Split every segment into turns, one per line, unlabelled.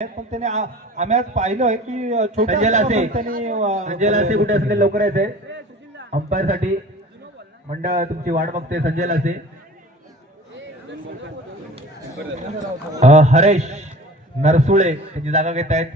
पण त्याने आम्ही आज पाहिलोय की
संजय लासे संजय कुठे असले लवकर यायचे? अंपायरसाठी मंडळ तुमची वाट बघते संजय लासे हरेश नरसुळे त्यांची जागा घेत आहेत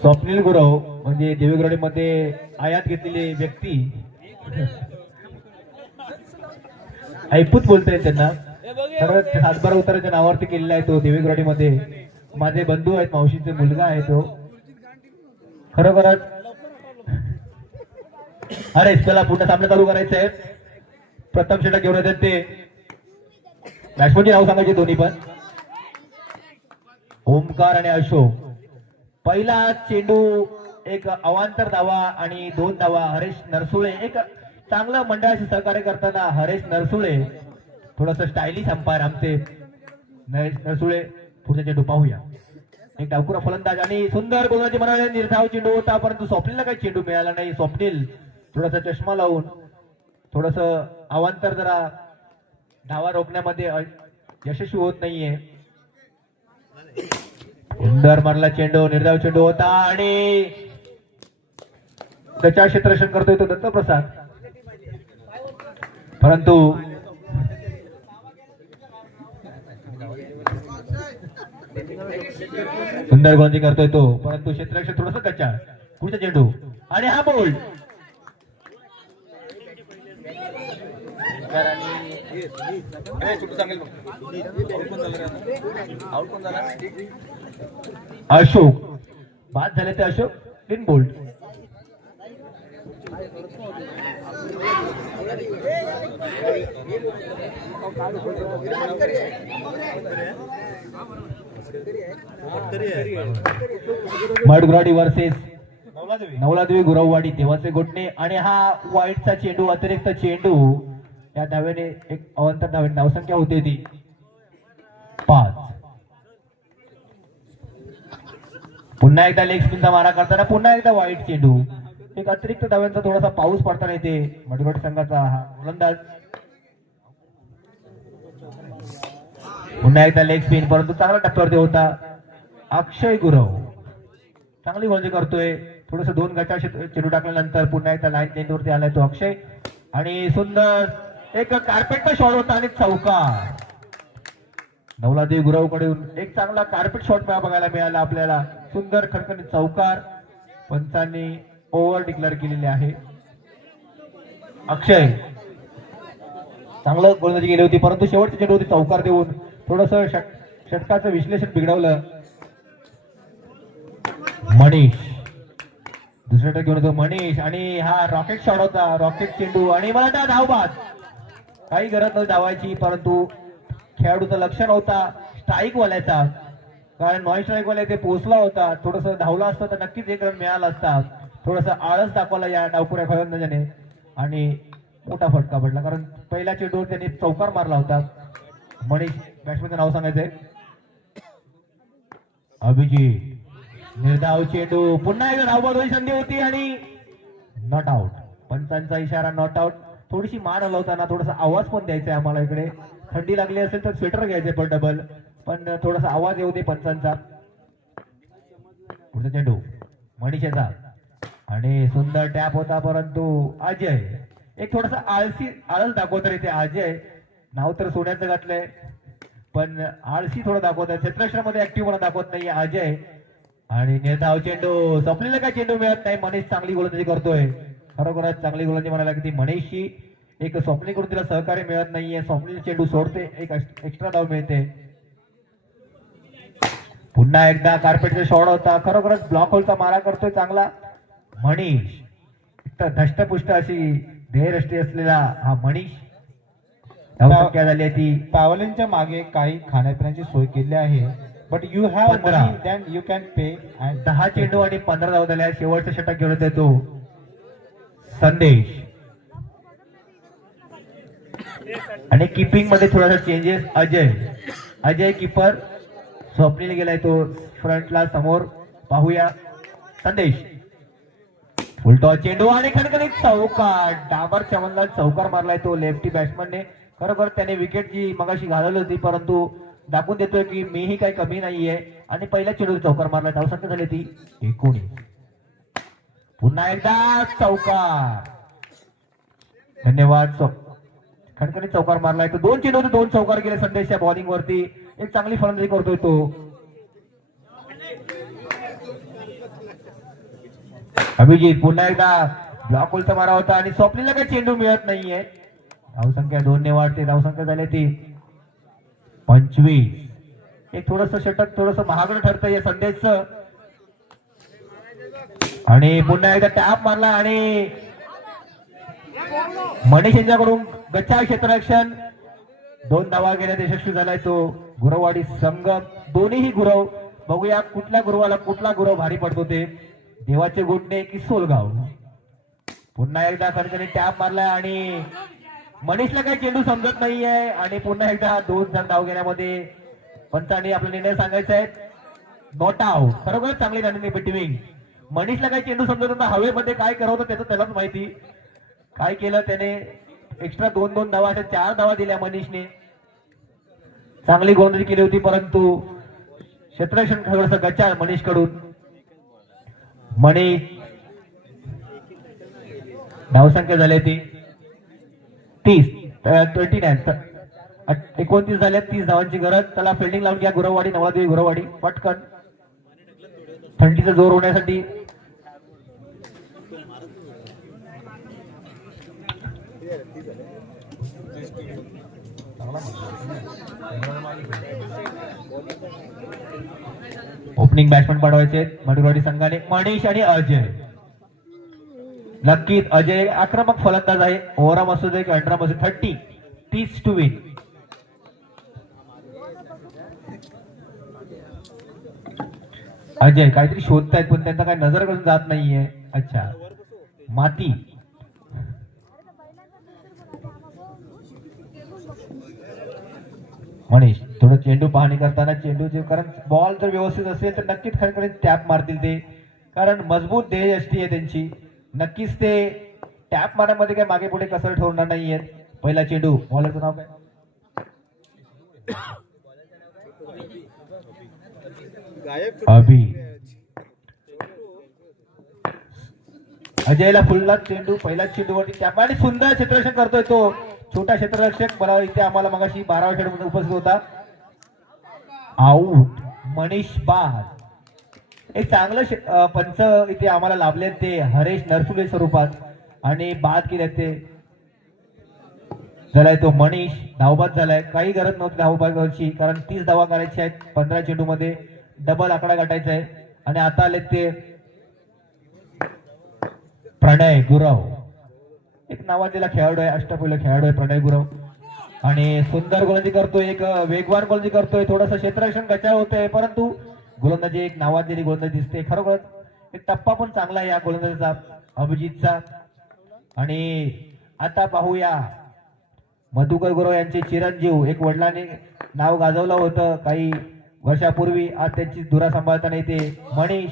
स्वप्नील गुरव म्हणजे देवेगडे मध्ये आयात घेतलेली व्यक्ती. ऐकूच बोलताय त्यांना. खरंच सातबारा उताराच्या नावावरती केलेला आहे तो देवेगडे मध्ये माझे बंधू आहेत मावशीचे मुलगा आहे तो. खरोखरच अरे त्याला पुन्हा सामना चालू करायचं आहे प्रथम षटक घेऊन येतात ते. बॅट्समनची नाव सांगायचे दोन्ही पण. ओमकार आणि अशोक. पहिला चेंडू एक अवांतर धावा आणि दोन धावा हरेश नरसुळे. एक चांगलं मंडळाशी सहकार्य करताना हरेश नरसुळे. थोडस स्टायलिश अंपायर आमचे. नरेश नरसुळे पुढचा चेंडू पाहूया. एक डावकुरा फलंदाज आणि सुंदर गोलाची म्हणाले निर्धाव चेंडू होता परंतु स्वप्नीलला काही चेंडू मिळाला नाही. स्वप्नील थोडासा चष्मा लावून थोडस अवांतर जरा धावा रोखण्यामध्ये यशस्वी होत नाहीये. सुंदर मारला चेंडू निर्धाव चेंडू होता आणि त्याच्या क्षेत्ररक्षण करतोय तो दत्तप्रसाद. परंतु सुंदर गोंदी करतोय तो परंतु क्षेत्ररक्षण थोडस कच्चा. पुढचा चेंडू आणि हा बोल अशोक बाद झाले ते Ashok in bowled Madguradi versus
Navladevi.
Navladevi Guravwadi Devache Gotane आणि हा वाईटचा चेंडू अतिरिक्त चेंडू या धाव्याने एक अवंतर धाव्याने धावसंख्या होती ती. पाच. पुन्हा एकदा लेग स्पिनचा मारा करताना पुन्हा एकदा वाईट चेंडू. एक अतिरिक्त धाव्यांचा थोडासा पाऊस पडताना येते मटगट संघाचा हा गोलंदाज. पुन्हा एकदा लेग स्पिन परंतु चांगला टप्प्यावरती होता अक्षय गुरव. चांगली गोलंदी करतोय. थोडस दोन गटा चेंडू टाकल्यानंतर पुन्हा एकदा लाईन चेंडूवरती आलाय तो अक्षय. आणि सुंदर एक कार्पेटचा शॉट होता आणि चौकार. नवलादेवी गुरवकडून एक चांगला कार्पेट शॉट बघायला मिळाला आपल्याला. सुंदर खडखडीत चौकार. पंचांनी ओव्हर डिक्लेअर केलेले आहे. अक्षय. चांगलं गोलंदाजी केली होती परंतु शेवटच्या चेंडू होती चौकार देऊन थोडस षटकाचं विश्लेषण बिघडवलं. मनीष. दुसरा षटक घेऊन येतो मनीष आणि हा रॉकेट शॉट होता रॉकेट चेंडू आणि मला त्या धावबाद. काही गरज नव्हती धावायची परंतु खेळाडूचं लक्ष नव्हता स्ट्राईक वाल्याचा. कारण नॉन स्ट्राईक वाले ते पोहोचला होता थोडस धावला असतं तर नक्कीच एक रन मिळाला असता. थोडस आळस दाखवला या डावपुऱ्या फलंदाजाने. आणि मोठा फटका पडला कारण पहिल्या चेंडूवर त्यांनी चौकार मारला होता. मनीष बॅट्समॅनचं नाव सांगायचंय. अभिजित. निर्धाव चेंडू पुन्हा एकदा धावबाद होईल संधी होती आणि नॉट आउट पंचांचा इशारा नॉट आउट थोडीशी मान हलवताना थोडासा आवाज पण द्यायचा आहे आम्हाला इकडे. थंडी लागली असेल तर स्वेटर घ्यायचे पण डबल पण थोडासा आवाज येऊ दे पंचांचा. पुढचा चेंडू. मनीषेचा. आणि सुंदर टॅप होता परंतु अजय. एक थोडासा आळसी आळस दाखवत रे ते अजय. नाव तर सोन्याचं घातलंय. पण आळशी थोडं दाखवत आहे क्षेत्रक्षणामध्ये ऍक्टिव्ह म्हणून दाखवत नाही अजय. आणि नेताव चेंडू संपलेला काय चेंडू मिळत नाही? मनीष चांगली गोलंदाजी करतोय. खरोखरच चांगली गोलंदाजी म्हणायला की ती मनीषची. एक स्वप्नीकडून तिला सहकार्य मिळत नाहीये. स्वप्नील चेंडू सोडते. एक एक्स्ट्रा धाव मिळते. पुन्हा एकदा कार्पेटचा शॉट होता. खरोखरच ब्लॉक होलचा मारा करतोय चांगला. मनीष. तर धष्टपुष्ट अशी ध्येयरष्टी असलेला हा मनीष. झाली आहे ती.
पावलेंच्या मागे काही खाण्यापिण्याची सोय केली आहे. But you have. Money than you can pay and
दहा चेंडू आणि पंधरा धाव झाल्या शेवटचा षटक घेऊन येतो संदेश. आणि किपिंगमध्ये थोडासा चेंजेस अजय. अजय किपर स्वप्नील गेलाय तो फ्रंटला समोर. पाहूया. संदेश. उलटो चेंडू आणि खणखणीत चौकार. डाबर चवनला चौकार मारलाय तो लेफ्टी बॅट्समनने खरोखर त्याने विकेट जी मगाशी घालवली होती परंतु दाखवून देतोय की मीही काही कमी नाहीये. आणि पहिल्या चेंडू चौकार मारला धावसंख्या झाली ती एकोणीस पुन्हा एकदा चौकार. धन्यवाद. चौ चौकार मारलाय. तो दोन चेंडू दोन चौकार गेले संदेशच्या बॉलिंग वरती. एक चांगली फलंदाजी करतोय तो. अभिजित पुन्हा एकदा ब्लॉक मारा होता. आणि स्वप्नीला काही चेंडू मिळत नाहीये. धावसंख्या दोन ने वाढते. धावसंख्या झाली ती पंचवीस. हे थोडस षटक थोडस महागड ठरतं या संदेशचं आणि पुन्हा एकदा टॅप मारला आणि मनीष यांच्याकडून गच्छा क्षेत्ररक्षण दोन धावा घेण्यात यशस्वी झालाय तो गुरववाडी संघ. दोन्हीही गुरव. बघूया कुठल्या गुरुवाला कुठला गुरव भारी पडतो ते. देवाचे गुडणे की सोलगाव पुन्हा एकदा सरकारने टॅप मारलाय आणि मनीषला काही चेंडू समजत नाहीये आणि पुन्हा एकदा दोन जण धाव घेण्यामध्ये पंचांनी आपला निर्णय सांगायचा आहे. नॉट आउट खरोखरच चांगली रणनीती बिटविंग मनीषला काही चेंडू समजत होता हवेमध्ये काय करवतं त्याचं त्यालाच माहिती. काय केलं त्याने? एक्स्ट्रा दोन दोन धावा अशा चार धावा दिल्या मनीषने. चांगली गोंधळी केली होती परंतु क्षेत्रक्षण थोडस गच्चा मनीषकडून मनीष धावसंख्या झाली ती तीस. ट्वेंटी नाईन एकोणतीस झाल्या तीस धावांची गरज. त्याला फिल्डिंग लावून घ्या. गुरववाडी नवरादेवी गुरववाडी. पटकन. थंडीचा जोर होण्यासाठी. ओपनिंग बॅट्समन पाठवायचे मडुरवाडी संघाने मनीष आणि अजय. नक्कीच अजय आक्रमक फलंदाज आहे. ओहराम असू दे की अंडरआर्म असू थर्टी तीस टू विन अजय काहीतरी शोधतायत पण त्यांचा काही नजर करून जात नाहीये. अच्छा. माती. मनीष थोडं चेंडू पाहणी करताना चेंडूचे कारण बॉल जर व्यवस्थित असेल तर नक्कीच खरं टॅप मारतील ते. कारण मजबूत देह यष्टी आहे त्यांची. नक्कीच ते टॅप मारण्यामध्ये काही मागे पुढे कसर ठेवणार नाहीयेत. पहिला चेंडू बॉलरचं नाव काय? अभि. अजयला फुलला चेंडू पहिला चेंडूवरती टॅप आणि सुंदर क्षेत्ररक्षण करतोय तो. छोटा क्षेत्ररक्षक मला इथे आम्हाला मगाशी बाराव्या खेळमध्ये उपस्थित होता. आऊट मनीष बाद एक चांगलं पंच इथे आम्हाला लाभले ते हरेश नरसुले स्वरूपात. आणि बाद केले ते झालाय तो मनीष धावबाद झालाय. काही गरज नव्हती धावबाची कारण तीस धावा करायची आहेत पंधरा चेंडू मध्ये डबल आकडा गाठायचा आहे. आणि आता आले ते प्रणय गुरव. एक नावाजेला खेळाडू आहे अष्टपैला खेळाडू आहे प्रणय गुरव. आणि सुंदर गोलंदी करतोय एक वेगवान गोलंदी करतोय. थोडस क्षेत्ररक्षण गचाळ होतंय परंतु गोलंदाजी एक नावाजलेली गोलंदाजी दिसते. खरोखर एक टप्पा पण चांगला आहे या गोलंदाजीचा अभिजितचा. आणि आता पाहूया. मधुकर गुरव यांचे चिरंजीव एक वडिलांनी नाव गाजवलं होतं काही वर्षापूर्वी. आज त्यांची धुरा सांभाळताना येते मनीष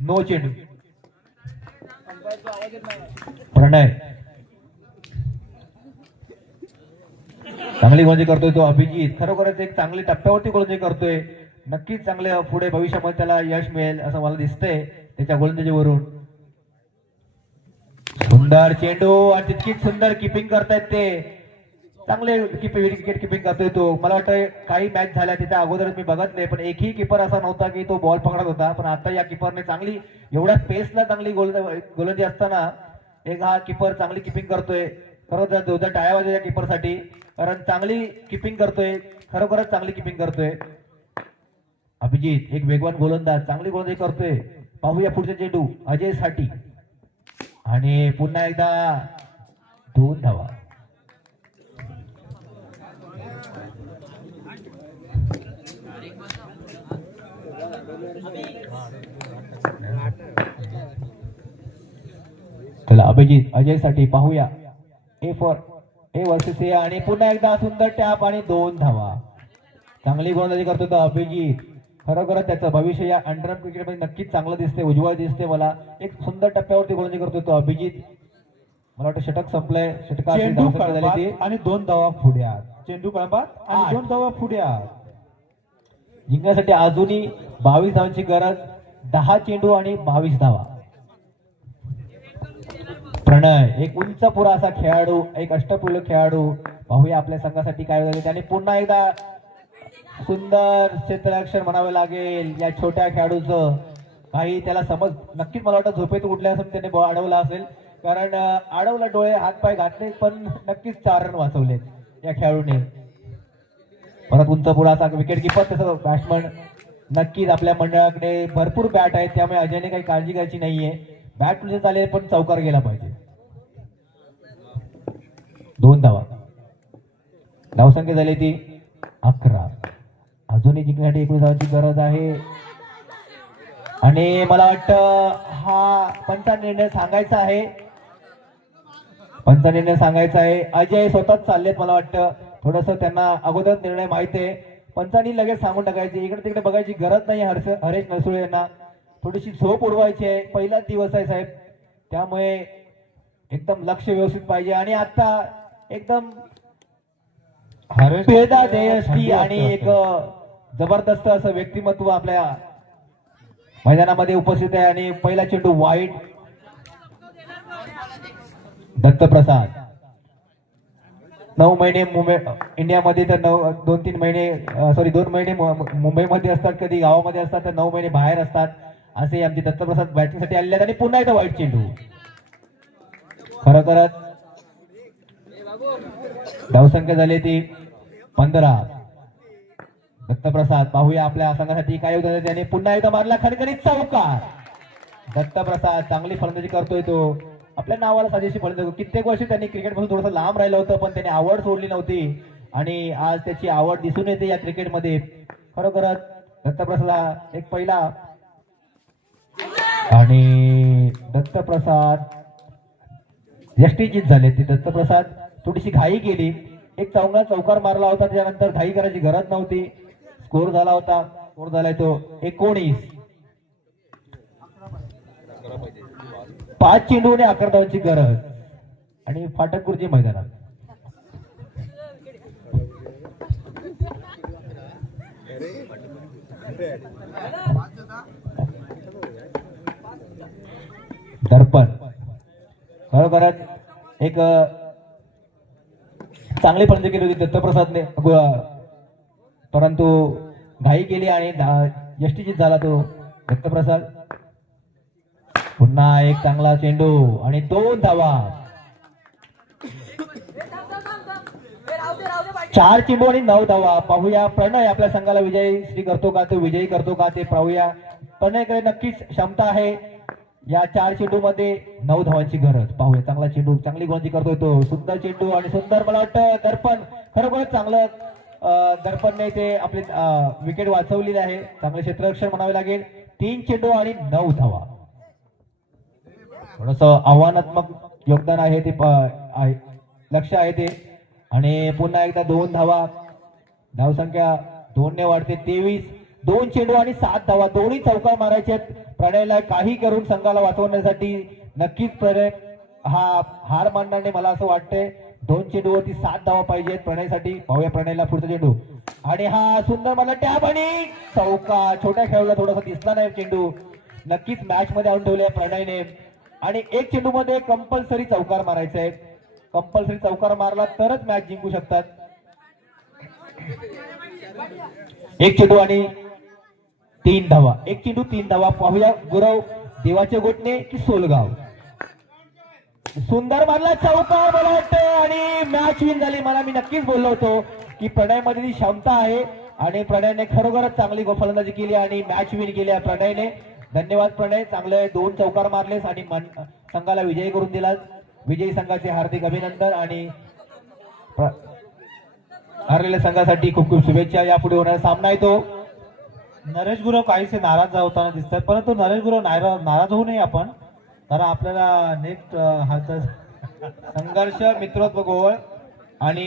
नो चेंडू. प्रणय. चांगली गोलंदाजी करतोय तो अभिजित. खरोखरच एक चांगली टप्प्यावरती गोलंदाजी करतोय नक्कीच चांगले पुढे भविष्यामध्ये त्याला यश मिळेल असं मला दिसतंय त्याच्या गोलंदाजीवरून. सुंदर चेंडू आणि तितकीच सुंदर किपिंग करतायत ते. चांगले विकेट किपिंग करतोय तो. मला वाटतं काही मॅच झाल्या तिथे अगोदर मी बघत नाही पण एकही किपर असा नव्हता की तो बॉल पकडत होता. पण आता या किपरने चांगली एवढ्या स्पेसला चांगली गोल गोलंदाजी असताना एक हा किपर चांगली किपिंग करतोय. खरोखर दोनदा टाळ्या वाजल्या या किपरसाठी कारण चांगली किपिंग करतोय. खरोखरच चांगली किपिंग करतोय. अभिजित एक वेगवान गोलंदाज. चांगली गोलंदाजी करतोय. पाहूया पुढचे चेंडू. अजयसाठी. आणि पुन्हा एकदा दोन धावा. चला अभिजित अजयसाठी पाहूया. A for A versus A आणि पुन्हा एकदा सुंदर टॅप आणि दोन धावा. चांगली गोलंदाजी करतो तो अभिजित. खरोखरच त्याचं भविष्य या अंडर क्रिकेटमध्ये नक्कीच चांगलं दिसते उज्ज्वल दिसते मला. एक सुंदर टप्प्यावरती गोलंदाजी करतो तो अभिजित. मला वाटतं षटक संपलंय षटका
आणि दोन धावा आत चेंडू कळंबात
आठ.
आणि दोन धावा आत
जिंकण्यासाठी अजूनही बावीस धावांची गरज दहा चेंडू आणि बावीस धावा. प्रणय एक उंच पुरा असा खेळाडू एक अष्टपुल खेळाडू. पाहूया आपल्या संघासाठी काय झाले त्याने पुन्हा एकदा सुंदर क्षेत्राक्षर म्हणावे लागेल या छोट्या खेळाडूचं. काही त्याला समज नक्कीच मला वाटतं झोपेत उठल्या असं त्याने अडवला असेल. कारण अडवला डोळे हातपाय घातले पण नक्कीच चार रन वाचवले या खेळाडूने. परत उंच पुढा असा विकेट किपर तसं बॅट्समन नक्कीच आपल्या मंडळाकडे भरपूर बॅट आहेत. त्यामुळे अजयने काही काळजी घ्यायची नाहीये. बॅट तुझे चालेल पण चौकार गेला पाहिजे दोन धावा धावसंख्या झाली ती? अकरा. अजूनही जिंकण्यासाठी एकूण धावांची गरज आहे. आणि मला वाटतं हा पंचा निर्णय सांगायचा आहे. पंचा निर्णय सांगायचा आहे. अजय स्वतःच चाललेत मला वाटतं. थोडस त्यांना अगोदर निर्णय माहिती आहे. पंचानी लगेच सांगून टाकायचे. इकडे तिकडे बघायची गरज नाही हर्ष हरेश नरसुळे यांना. थोडीशी झोप उडवायची आहे. पहिलाच दिवस आहे साहेब. त्यामुळे एकदम लक्ष व्यवस्थित पाहिजे. आणि आता एकदम पेदा
थंडी
आणि एक. जबरदस्त असं व्यक्तिमत्व आपल्या मैदानामध्ये उपस्थित आहे आणि पहिला चेंडू वाईट. दत्तप्रसाद. नऊ महिने मुंबई इंडियामध्ये तर नऊ दोन तीन महिने सॉरी दोन महिने मुंबईमध्ये असतात कधी गावामध्ये असतात तर नऊ महिने बाहेर असतात. असे आमचे दत्तप्रसाद बॅटिंगसाठी आलेले आहेत आणि पुन्हा एकदा वाईट चेंडू. खरोखरच धावसंख्या झाली ती. पंधरा दत्तप्रसाद पाहूया आपल्या संघासाठी काय होत त्याने. पुन्हा एकदा मारला खणखणीत चौकार दत्तप्रसाद चांगली फलंदाजी करतोय तो. आपल्या नावाला साजेशी फलंदाजी कित्येक वर्षी त्यांनी क्रिकेटपासून थोडंसं लांब राहिलं होतं पण त्यांनी आवड सोडली नव्हती. आणि आज त्याची आवड दिसून येते या क्रिकेटमध्ये खरोखरच दत्तप्रसाद एक पहिला. आणि दत्तप्रसाद यष्टीचीच झाले ती. दत्तप्रसाद थोडीशी घाई गेली एक चांगला चौकार मारला होता त्याच्यानंतर घाई करायची गरज नव्हती. स्कोर झाला होता. स्कोर झालाय तो एकोणीस. पाच चेंडूने अकरा धावांची गरज. आणि फाटक गुरुजी मैदानात. दर्पण. खरोखरच एक चांगले फलंदाजी केली होती दत्तप्रसादने. परंतु घाई केली आणि धा- झाला तो दत्तप्रसाद. पुन्हा एक चांगला चेंडू आणि दोन धावा. चार चेंडू आणि नऊ धावा. पाहूया प्रणय आपल्या संघाला विजयी श्री करतो का तो? विजयी करतो का ते पाहूया. प्रणयकडे नक्कीच क्षमता आहे. या चार चेंडू मध्ये नऊ धावांची गरज. पाहूया चांगला चेंडू चांगली गोंजी करतोय तो. सुंदर चेंडू आणि सुंदर मला वाटतं दर्पण. खरोखरच चांगलं दर्पणने ते आपले विकेट वाचवलेली आहे. चांगले क्षेत्ररक्षण म्हणावे लागेल. तीन चेंडू आणि नऊ धावा. थोडस आव्हानात्मक योगदान आहे ते प- आहे लक्ष आहे ते. आणि पुन्हा एकदा दोन धावा. धावसंख्या दोनने वाढते. तेवीस दोन चेंडू आणि सात धावा. दोन्ही चौकार मारायचे आहेत. प्रणयला काही करून संघाला वाचवण्यासाठी नक्कीच प्रणय हा हार मानणारे नाही मला असं वाटतंय. दोन चेंडूवरती सात धावा पाहिजेत प्रणयसाठी. भाऊया प्रणयला पुढचा चेंडू. आणि हा सुंदर मला टॅब आणि चौका. छोट्या खेळाडूला थोडासा दिसला नाही चेंडू. नक्कीच मॅच मध्ये आणून ठेवले प्रणयने. आणि एक चेंडू मध्ये कंपल्सरी चौकार मारायचा आहे. कंपल्सरी चौकार मारला तरच मॅच जिंकू शकतात. एक चेंडू आणि तीन धावा. एक चेंडू तीन धावा. पाहूया गुरव देवाचे गोटणे की सोलगाव. सुंदर मानला चौकार मला वाटतं आणि मॅच विन झाली. मला मी नक्कीच बोललो होतो की प्रणयमध्ये ती क्षमता आहे आणि प्रणयने खरोखरच चांगली गोफलंदाजी केली आणि मॅच विन केली आहे प्रणयने. धन्यवाद प्रणय. चांगले दोन चौकार मारलेस आणि संघाला विजयी करून दिलास. विजयी संघाचे हार्दिक अभिनंदन आणि हरलेल्या संघासाठी खूप खूप शुभेच्छा. यापुढे होणारा सामना येतो
नरेश गुरव काहीसे नाराज होताना दिसतात परंतु नरेश गुरव नारा- नाराज होऊ नये आपण. कारण आपल्याला नेक्स्ट हा तर
संघर्ष मित्रत्व गोवळ आणि